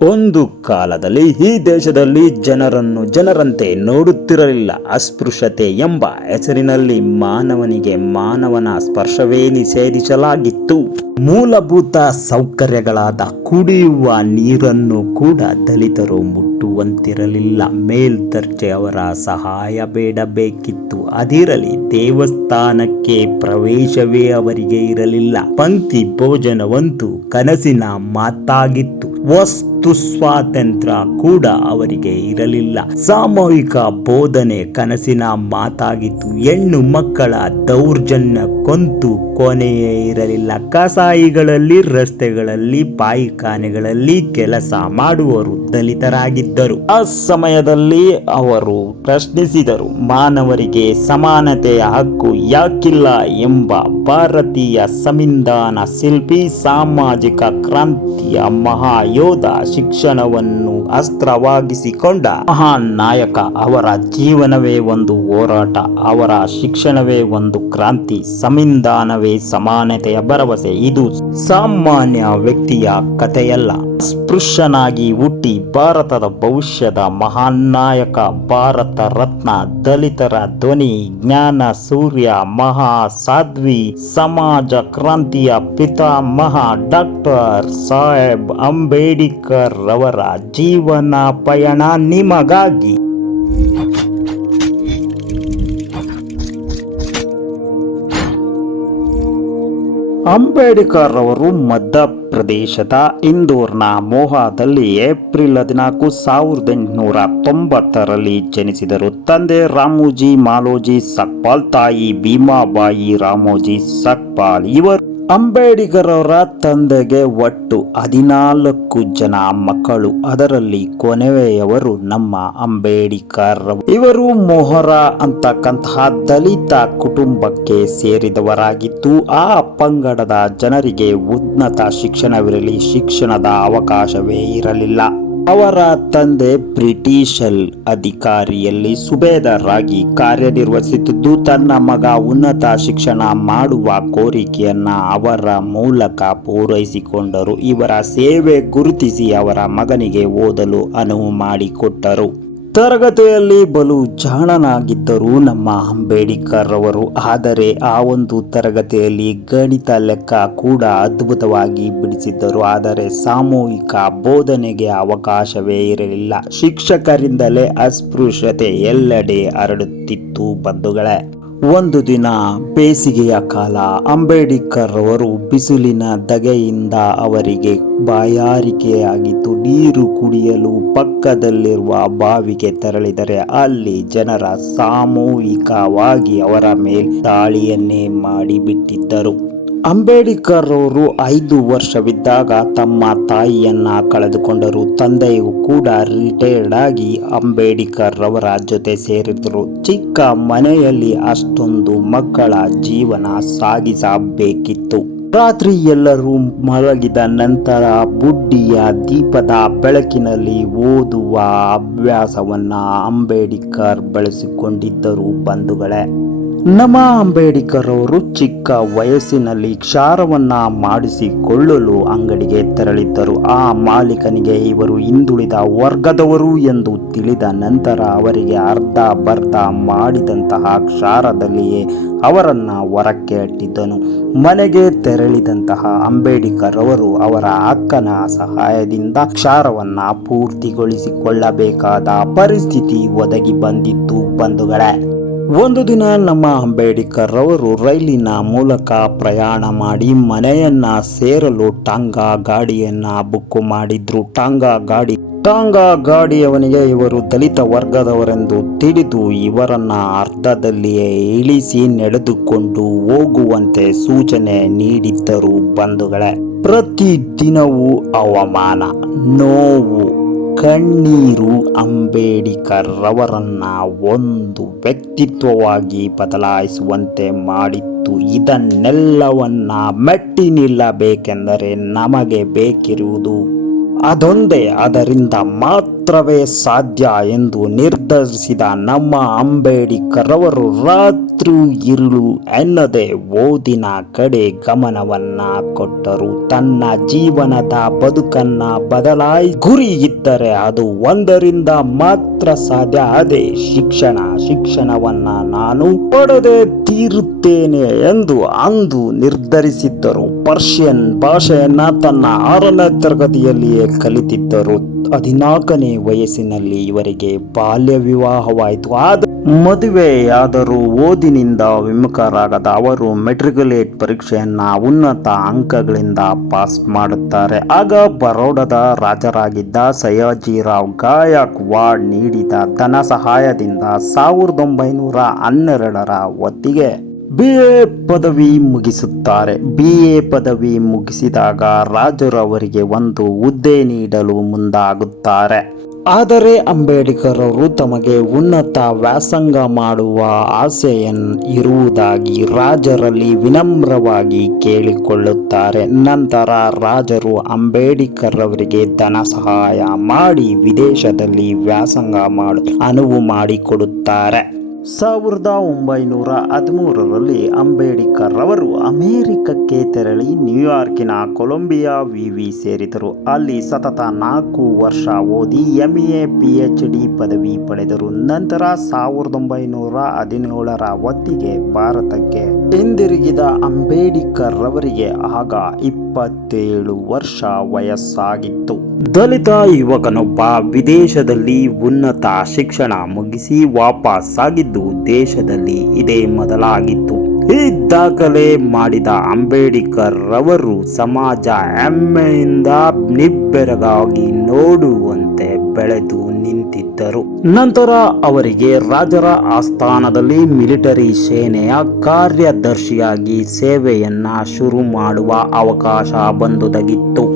ಒಂದು ಕಾಲದಲ್ಲಿ ಈ ದೇಶದಲ್ಲಿ ಜನರಂತೆ ನೋಡುತ್ತಿರಲಿಲ್ಲ. ಅಸ್ಪೃಶ್ಯತೆ ಎಂಬ ಹೆಸರಿನಲ್ಲಿ ಮಾನವನಿಗೆ ಮಾನವನ ಸ್ಪರ್ಶವೇ ನಿಷೇಧಿಸಲಾಗಿತ್ತು. ಮೂಲಭೂತ ಸೌಕರ್ಯಗಳಾದ ಕುಡಿಯುವ ನೀರನ್ನು ಕೂಡ ದಲಿತರು ಮುಟ್ಟುವಂತಿರಲಿಲ್ಲ. ಮೇಲ್ದರ್ಜೆಯವರ ಸಹಾಯ ಬೇಡಬೇಕಿತ್ತು. ಅದಿರಲಿ, ದೇವಸ್ಥಾನಕ್ಕೆ ಪ್ರವೇಶವೇ ಅವರಿಗೆ ಇರಲಿಲ್ಲ. ಪಂಕ್ತಿ ಭೋಜನವಂತೂ ಕನಸಿನ ಮಾತಾಗಿತ್ತು. ವಸ್ತು ಸ್ವಾತಂತ್ರ್ಯ ಕೂಡ ಅವರಿಗೆ ಇರಲಿಲ್ಲ. ಸಾಮೂಹಿಕ ಬೋಧನೆ ಕನಸಿನ ಮಾತಾಗಿತ್ತು. ಹೆಣ್ಣು ಮಕ್ಕಳ ದೌರ್ಜನ್ಯಕ್ಕೊಂತೂ ಕೊನೆಯೇ ಇರಲಿಲ್ಲ. ಕಸಾಯಿಗಳಲ್ಲಿ, ರಸ್ತೆಗಳಲ್ಲಿ, ಪಾಯಿಖಾನೆಗಳಲ್ಲಿ ಕೆಲಸ ಮಾಡುವವರು ದಲಿತರಾಗಿದ್ದರು. ಆ ಸಮಯದಲ್ಲಿ ಅವರು ಪ್ರಶ್ನಿಸಿದರು, ಮಾನವರಿಗೆ ಸಮಾನತೆಯ ಹಕ್ಕು ಯಾಕಿಲ್ಲ ಎಂಬ ಭಾರತೀಯ ಸಂವಿಧಾನ ಶಿಲ್ಪಿ, ಸಾಮಾಜಿಕ ಕ್ರಾಂತಿಯ ಮಹಾಯೋಧ, ಶಿಕ್ಷಣವನ್ನು ಅಸ್ತ್ರವಾಗಿಸಿಕೊಂಡ ಮಹಾನ್ ನಾಯಕ. ಅವರ ಜೀವನವೇ ಒಂದು ಹೋರಾಟ, ಅವರ ಶಿಕ್ಷಣವೇ ಒಂದು ಕ್ರಾಂತಿ, ಸಂವಿಧಾನವೇ ಸಮಾನತೆಯ ಭರವಸೆ. ಇದು ಸಾಮಾನ್ಯ ವ್ಯಕ್ತಿಯ ಕಥೆಯಲ್ಲ. ಅಸ್ಪೃಶ್ಯನಾಗಿ ಹುಟ್ಟಿ ಭಾರತದ ಭವಿಷ್ಯದ ಮಹಾನ್ ನಾಯಕ, ಭಾರತ ರತ್ನ, ದಲಿತರ ಧ್ವನಿ, ಜ್ಞಾನ ಸೂರ್ಯ, ಮಹಾ ಸಾಧ್ವಿ, ಸಮಾಜ ಕ್ರಾಂತಿಯ ಪಿತಾಮಹ ಡಾಕ್ಟರ್ ಸಾಹೇಬ್ ಅಂಬೇಡ್ಕರ್ ಅವರ ಜೀವನ ಪಯಣ ನಿಮಗಾಗಿ. ಅಂಬೇಡ್ಕರ್ ಅವರು ಮಧ್ಯಪ್ರದೇಶದ ಇಂದೋರ್ನ ಮೋಹಾದಲ್ಲಿ ಏಪ್ರಿಲ್ 14, 1890ರಲ್ಲಿ ಜನಿಸಿದರು. ತಂದೆ ರಾಮೋಜಿ ಮಾಲೋಜಿ ಸಕ್ಪಾಲ್, ತಾಯಿ ಭೀಮಾಬಾಯಿ ರಾಮೋಜಿ ಸಕ್ಪಾಲ್. ಇವರು ಅಂಬೇಡ್ಕರ್ ಅವರ ತಂದೆಗೆ ಒಟ್ಟು 14 ಜನ ಮಕ್ಕಳು. ಅದರಲ್ಲಿ ಕೊನೆಯವರು ನಮ್ಮ ಅಂಬೇಡ್ಕರ್. ಇವರು ಮೊಹರಾ ಅಂತಕ್ಕಂತಹ ದಲಿತ ಕುಟುಂಬಕ್ಕೆ ಸೇರಿದವರಾಗಿದ್ದು, ಆ ಪಂಗಡದ ಜನರಿಗೆ ಉನ್ನತ ಶಿಕ್ಷಣವಿರಲಿ, ಶಿಕ್ಷಣದ ಅವಕಾಶವೇ ಇರಲಿಲ್ಲ. ಅವರ ತಂದೆ ಬ್ರಿಟಿಷ್ ಅಧಿಕಾರಿಯಲ್ಲಿ ಸುಬೇದಾರ್ ಆಗಿ ಕಾರ್ಯನಿರ್ವಹಿಸುತ್ತಿದ್ದು, ತನ್ನ ಮಗ ಉನ್ನತ ಶಿಕ್ಷಣ ಮಾಡುವ ಕೋರಿಕೆಯನ್ನ ಅವರ ಮೂಲಕ ಪೂರೈಸಿಕೊಂಡರು. ಇವರ ಸೇವೆ ಗುರುತಿಸಿ ಅವರ ಮಗನಿಗೆ ಓದಲು ಅನುವು ಮಾಡಿಕೊಟ್ಟರು. ತರಗತಿಯಲ್ಲಿ ಬಲು ಜಾಣನಾಗಿದ್ದರು ನಮ್ಮ ಅಂಬೇಡ್ಕರ್ ಅವರು. ಆದರೆ ಆ ಒಂದು ತರಗತಿಯಲ್ಲಿ ಗಣಿತ, ಲೆಕ್ಕ ಕೂಡ ಅದ್ಭುತವಾಗಿ ಬಿಡಿಸಿದ್ದರು. ಆದರೆ ಸಾಮೂಹಿಕ ಬೋಧನೆಗೆ ಅವಕಾಶವೇ ಇರಲಿಲ್ಲ. ಶಿಕ್ಷಕರಿಂದಲೇ ಅಸ್ಪೃಶ್ಯತೆ ಎಲ್ಲೆಡೆ ಹರಡುತ್ತಿತ್ತು. ಬಂಧುಗಳೇ, ಒಂದು ದಿನ ಬೇಸಿಗೆಯ ಕಾಲ. ಅಂಬೇಡ್ಕರ್ ಅವರು ಬಿಸಿಲಿನ ಧಗೆಯಿಂದ ಅವರಿಗೆ ಬಾಯಾರಿಕೆಯಾಗಿತ್ತು. ನೀರು ಕುಡಿಯಲು ಪಕ್ಕದಲ್ಲಿರುವ ಬಾವಿಗೆ ತೆರಳಿದರೆ ಅಲ್ಲಿ ಜನರ ಸಾಮೂಹಿಕವಾಗಿ ಅವರ ಮೇಲೆ ದಾಳಿಯನ್ನೇ ಮಾಡಿಬಿಟ್ಟಿದ್ದರು. ಅಂಬೇಡ್ಕರ್ ಅವರು 5 ವರ್ಷವಿದ್ದಾಗ ತಮ್ಮ ತಾಯಿಯನ್ನ ಕಳೆದುಕೊಂಡರು. ತಂದೆಯು ಕೂಡ ರಿಟೈರ್ಡ್ ಆಗಿ ಅಂಬೇಡ್ಕರ್ ಅವರ ಜೊತೆ ಸೇರಿದರು. ಚಿಕ್ಕ ಮನೆಯಲ್ಲಿ ಅಷ್ಟೊಂದು ಮಕ್ಕಳ ಜೀವನ ಸಾಗಿಸಬೇಕಿತ್ತು. ರಾತ್ರಿ ಎಲ್ಲರೂ ಮಲಗಿದ ನಂತರ ಬುಡ್ಡಿಯ ದೀಪದ ಬೆಳಕಿನಲ್ಲಿ ಓದುವ ಅಭ್ಯಾಸವನ್ನ ಅಂಬೇಡ್ಕರ್ ಬೆಳೆಸಿಕೊಂಡಿದ್ದರು. ಬಂಧುಗಳೇ, ನಮ್ಮ ಅಂಬೇಡ್ಕರ್ ಅವರು ಚಿಕ್ಕ ವಯಸ್ಸಿನಲ್ಲಿ ಕ್ಷಾರವನ್ನ ಮಾಡಿಸಿಕೊಳ್ಳಲು ಅಂಗಡಿಗೆ ತೆರಳಿದ್ದರು. ಆ ಮಾಲೀಕನಿಗೆ ಇವರು ಹಿಂದುಳಿದ ವರ್ಗದವರು ಎಂದು ತಿಳಿದ ನಂತರ ಅವರಿಗೆ ಅರ್ಧ ಮಾಡಿದಂತಹ ಕ್ಷಾರದಲ್ಲಿಯೇ ಅವರನ್ನ ಹೊರಕ್ಕೆ ಅಟ್ಟಿದ್ದನು. ಮನೆಗೆ ತೆರಳಿದಂತಹ ಅಂಬೇಡ್ಕರ್ ಅವರು ಅವರ ಅಕ್ಕನ ಸಹಾಯದಿಂದ ಕ್ಷಾರವನ್ನ ಪೂರ್ತಿಗೊಳಿಸಿಕೊಳ್ಳಬೇಕಾದ ಪರಿಸ್ಥಿತಿ ಒದಗಿ ಬಂದಿತ್ತು. ಬಂಧುಗಳೇ, ಒಂದು ದಿನ ನಮ್ಮ ಅಂಬೇಡ್ಕರ್ ಅವರು ರೈಲಿನ ಮೂಲಕ ಪ್ರಯಾಣ ಮಾಡಿ ಮನೆಯನ್ನ ಸೇರಲು ಟಾಂಗಾ ಗಾಡಿಯನ್ನ ಬುಕ್ ಮಾಡಿದ್ರು. ಟಾಂಗಾ ಗಾಡಿಯವನಿಗೆ ಇವರು ದಲಿತ ವರ್ಗದವರೆಂದು ತಿಳಿದು ಇವರನ್ನ ಅರ್ಧದಲ್ಲಿಯೇ ಇಳಿಸಿ ನಡೆದುಕೊಂಡು ಹೋಗುವಂತೆ ಸೂಚನೆ ನೀಡಿದ್ದರು. ಬಂಧುಗಳೇ, ಪ್ರತಿದಿನವೂ ಅವಮಾನ, ನೋವು, ಕಣ್ಣೀರು ಅಂಬೇಡ್ಕರ್ ಅವರನ್ನ ಒಂದು ವ್ಯಕ್ತಿತ್ವವಾಗಿ ಬದಲಾಯಿಸುವಂತೆ ಮಾಡಿತ್ತು. ಇದನ್ನೆಲ್ಲವನ್ನ ಮೆಟ್ಟಿ ನಿಲ್ಲಬೇಕೆಂದರೆ ನಮಗೆ ಬೇಕಿರುವುದು ಅದೊಂದೇ. ಅದರಿಂದ ಮಾತ್ರ ಮಾತ್ರವೇ ಸಾಧ್ಯ ಎಂದು ನಿರ್ಧರಿಸಿದ ನಮ್ಮ ಅಂಬೇಡ್ಕರ್ ಅವರು ರಾತ್ರಿ ಇರುಳು ಎನ್ನದೆ ಓದಿನ ಕಡೆ ಗಮನವನ್ನ ಕೊಟ್ಟರು. ತನ್ನ ಜೀವನದ ಬದುಕನ್ನ ಗುರಿ ಇದ್ದರೆ ಅದು ಒಂದರಿಂದ ಮಾತ್ರ ಸಾಧ್ಯ, ಅದೇ ಶಿಕ್ಷಣ. ಶಿಕ್ಷಣವನ್ನ ನಾನು ಪಡೆದೇ ತೀರುತ್ತೇನೆ ಎಂದು ಅಂದು ನಿರ್ಧರಿಸಿದ್ದರು. ಪರ್ಷಿಯನ್ ಭಾಷೆಯನ್ನ ತನ್ನ 6ನೇ ತರಗತಿಯಲ್ಲಿಯೇ ಕಲಿತಿದ್ದರು. 14ನೇ ವಯಸ್ಸಿನಲ್ಲಿ ಇವರಿಗೆ ಬಾಲ್ಯ ವಿವಾಹವಾಯಿತು. ಆದರೆ ಮದುವೆಯಾದರೂ ಓದಿನಿಂದ ವಿಮುಖರಾಗದ ಅವರು ಮೆಟ್ರಿಕ್ಯುಲೇಟ್ ಪರೀಕ್ಷೆಯನ್ನ ಉನ್ನತ ಅಂಕಗಳಿಂದ ಪಾಸ್ ಮಾಡುತ್ತಾರೆ. ಆಗ ಬರೋಡದ ರಾಜರಾಗಿದ್ದ ಸಯಾಜಿರಾವ್ ಗಾಯಕ್ವಾಡ್ ನೀಡಿದ ಧನ ಸಹಾಯದಿಂದ 1912ರ ಹೊತ್ತಿಗೆ BA ಪದವಿ ಮುಗಿಸುತ್ತಾರೆ. BA ಪದವಿ ಮುಗಿಸಿದಾಗ ರಾಜರು ಅವರಿಗೆ ಒಂದು ಹುದ್ದೆ ನೀಡಲು ಮುಂದಾಗುತ್ತಾರೆ. ಆದರೆ ಅಂಬೇಡ್ಕರ್ ಅವರು ತಮಗೆ ಉನ್ನತ ವ್ಯಾಸಂಗ ಮಾಡುವ ಆಸೆ ಇರುವುದಾಗಿ ರಾಜರಲ್ಲಿ ವಿನಮ್ರವಾಗಿ ಕೇಳಿಕೊಳ್ಳುತ್ತಾರೆ. ನಂತರ ರಾಜರು ಅಂಬೇಡ್ಕರ್ ಅವರಿಗೆ ಧನ ಸಹಾಯ ಮಾಡಿ ವಿದೇಶದಲ್ಲಿ ವ್ಯಾಸಂಗ ಮಾಡಲು ಅನುವು ಮಾಡಿಕೊಡುತ್ತಾರೆ. 1913ರಲ್ಲಿ ಅಂಬೇಡ್ಕರ್ ಅವರು ಅಮೆರಿಕಕ್ಕೆ ತೆರಳಿ ನ್ಯೂಯಾರ್ಕಿನ ಕೊಲಂಬಿಯಾ ವಿವಿ ಸೇರಿದರು. ಅಲ್ಲಿ ಸತತ 4 ವರ್ಷ ಓದಿ MA PhD ಪದವಿ ಪಡೆದರು. ನಂತರ 1917ರ ಹೊತ್ತಿಗೆ ಭಾರತಕ್ಕೆ ಹಿಂದಿರುಗಿದ ಅಂಬೇಡ್ಕರ್ ಅವರಿಗೆ ಆಗ 27 ವರ್ಷ ವಯಸ್ಸಾಗಿತ್ತು. ದಲಿತ ಯುವಕನೊಬ್ಬ ವಿದೇಶದಲ್ಲಿ ಉನ್ನತ ಶಿಕ್ಷಣ ಮುಗಿಸಿ ವಾಪಸ್ಸಾಗಿದ್ದು ದೇಶದಲ್ಲಿ ಇದೇ ಮೊದಲಾಗಿತ್ತು. ಈ ದಾಖಲೆ ಮಾಡಿದ ಅಂಬೇಡ್ಕರ್ ಅವರು ಸಮಾಜ ಹೆಮ್ಮೆಯಿಂದ ನಿಬ್ಬೆರಗಾಗಿ ನೋಡುವಂತೆ ಬೆಳೆದು ನಿಂತಿದ್ದರು. ನಂತರ ಅವರಿಗೆ ರಾಜರ ಆಸ್ಥಾನದಲ್ಲಿ ಮಿಲಿಟರಿ ಸೇನೆಯ ಕಾರ್ಯದರ್ಶಿಯಾಗಿ ಸೇವೆಯನ್ನ ಶುರು ಮಾಡುವ ಅವಕಾಶ ಬಂದೊದಗಿತ್ತು.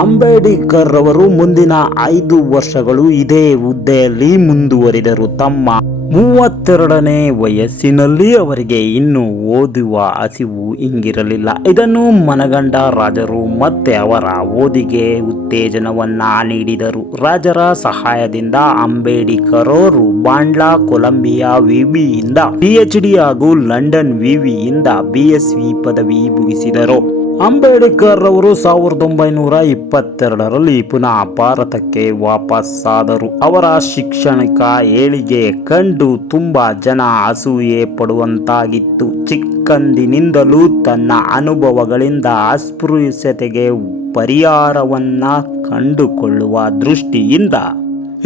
ಅಂಬೇಡ್ಕರ್ ಅವರು ಮುಂದಿನ 5 ವರ್ಷಗಳು ಇದೇ ಹುದ್ದೆಯಲ್ಲಿ ಮುಂದುವರಿದರು. ತಮ್ಮ 32ನೇ ವಯಸ್ಸಿನಲ್ಲಿ ಅವರಿಗೆ ಇನ್ನೂ ಓದುವ ಹಸಿವು ಹಿಂಗಿರಲಿಲ್ಲ. ಇದನ್ನು ಮನಗಂಡ ರಾಜರು ಮತ್ತೆ ಅವರ ಓದಿಗೆ ಉತ್ತೇಜನವನ್ನ ನೀಡಿದರು. ರಾಜರ ಸಹಾಯದಿಂದ ಅಂಬೇಡ್ಕರ್ ಅವರು ಬಾಂಡ್ಲಾ ಕೊಲಂಬಿಯಾ ವಿವಿಯಿಂದ PhD ಹಾಗೂ ಲಂಡನ್ ವಿವಿಯಿಂದ BSc ಪದವಿ ಮುಗಿಸಿದರು. ಅಂಬೇಡ್ಕರ್ ಅವರು 1922ರಲ್ಲಿ ಪುನಃ ಭಾರತಕ್ಕೆ ವಾಪಸ್ಸಾದರು. ಅವರ ಶೈಕ್ಷಣಿಕ ಏಳಿಗೆ ಕಂಡು ತುಂಬಾ ಜನ ಅಸೂಯೆ ಪಡುವಂತಾಗಿತ್ತು. ಚಿಕ್ಕಂದಿನಿಂದಲೂ ತನ್ನ ಅನುಭವಗಳಿಂದ ಅಸ್ಪೃಶ್ಯತೆಗೆ ಪರಿಹಾರವನ್ನ ಕಂಡುಕೊಳ್ಳುವ ದೃಷ್ಟಿಯಿಂದ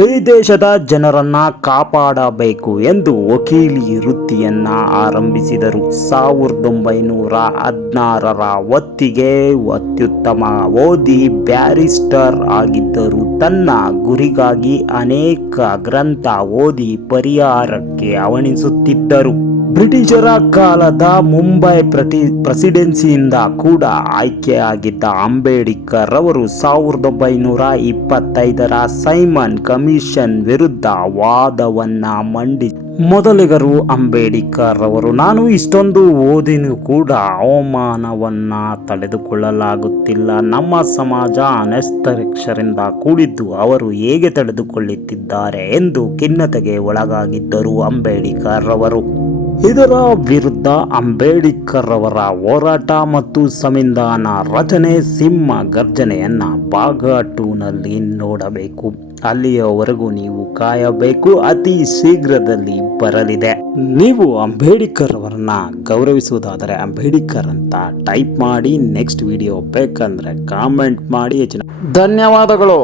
ಈ ದೇಶದ ಜನರನ್ನ ಕಾಪಾಡಬೇಕು ಎಂದು ವಕೀಲಿ ವೃತ್ತಿಯನ್ನ ಆರಂಭಿಸಿದರು. 1916ರ ಹೊತ್ತಿಗೆ ಅತ್ಯುತ್ತಮ ಓದಿ ಬ್ಯಾರಿಸ್ಟರ್ ಆಗಿದ್ದರು. ತನ್ನ ಗುರಿಗಾಗಿ ಅನೇಕ ಗ್ರಂಥ ಓದಿ ಪರಿಹಾರಕ್ಕೆ ಹವಣಿಸುತ್ತಿದ್ದರು. ಬ್ರಿಟಿಷರ ಕಾಲದ ಮುಂಬೈ ಪ್ರೆಸಿಡೆನ್ಸಿಯಿಂದ ಕೂಡ ಆಯ್ಕೆಯಾಗಿದ್ದ ಅಂಬೇಡ್ಕರ್ ಅವರು 1925ರ ಸೈಮನ್ ಕಮಿಷನ್ ವಿರುದ್ಧ ವಾದವನ್ನ ಮಂಡಿಸಿ ಮೊದಲಿಗರು ಅಂಬೇಡ್ಕರ್ ಅವರು, ನಾನು ಇಷ್ಟೊಂದು ಓದಿನೂ ಕೂಡ ಅವಮಾನವನ್ನ ತಡೆದುಕೊಳ್ಳಲಾಗುತ್ತಿಲ್ಲ. ನಮ್ಮ ಸಮಾಜ ಅನಕ್ಷರಸ್ಥರಿಂದ ಕೂಡಿದ್ದು ಅವರು ಹೇಗೆ ತಡೆದುಕೊಳ್ಳುತ್ತಿದ್ದಾರೆ ಎಂದು ಖಿನ್ನತೆಗೆ ಒಳಗಾಗಿದ್ದರು ಅಂಬೇಡ್ಕರ್ ಅವರು. ಇದರ ವಿರುದ್ಧ ಅಂಬೇಡ್ಕರ್ ಅವರ ಹೋರಾಟ ಮತ್ತು ಸಂವಿಧಾನ ರಚನೆ ಸಿಂಹ ಗರ್ಜನೆಯನ್ನ ಭಾಗ 2ನಲ್ಲಿ ನೋಡಬೇಕು. ಅಲ್ಲಿಯವರೆಗೂ ನೀವು ಕಾಯಬೇಕು, ಅತಿ ಶೀಘ್ರದಲ್ಲಿ ಬರಲಿದೆ. ನೀವು ಅಂಬೇಡ್ಕರ್ ಅವರನ್ನ ಗೌರವಿಸುವುದಾದರೆ ಅಂಬೇಡ್ಕರ್ ಅಂತ ಟೈಪ್ ಮಾಡಿ. ನೆಕ್ಸ್ಟ್ ವಿಡಿಯೋ ಬೇಕಂದ್ರೆ ಕಾಮೆಂಟ್ ಮಾಡಿ. ಧನ್ಯವಾದಗಳು.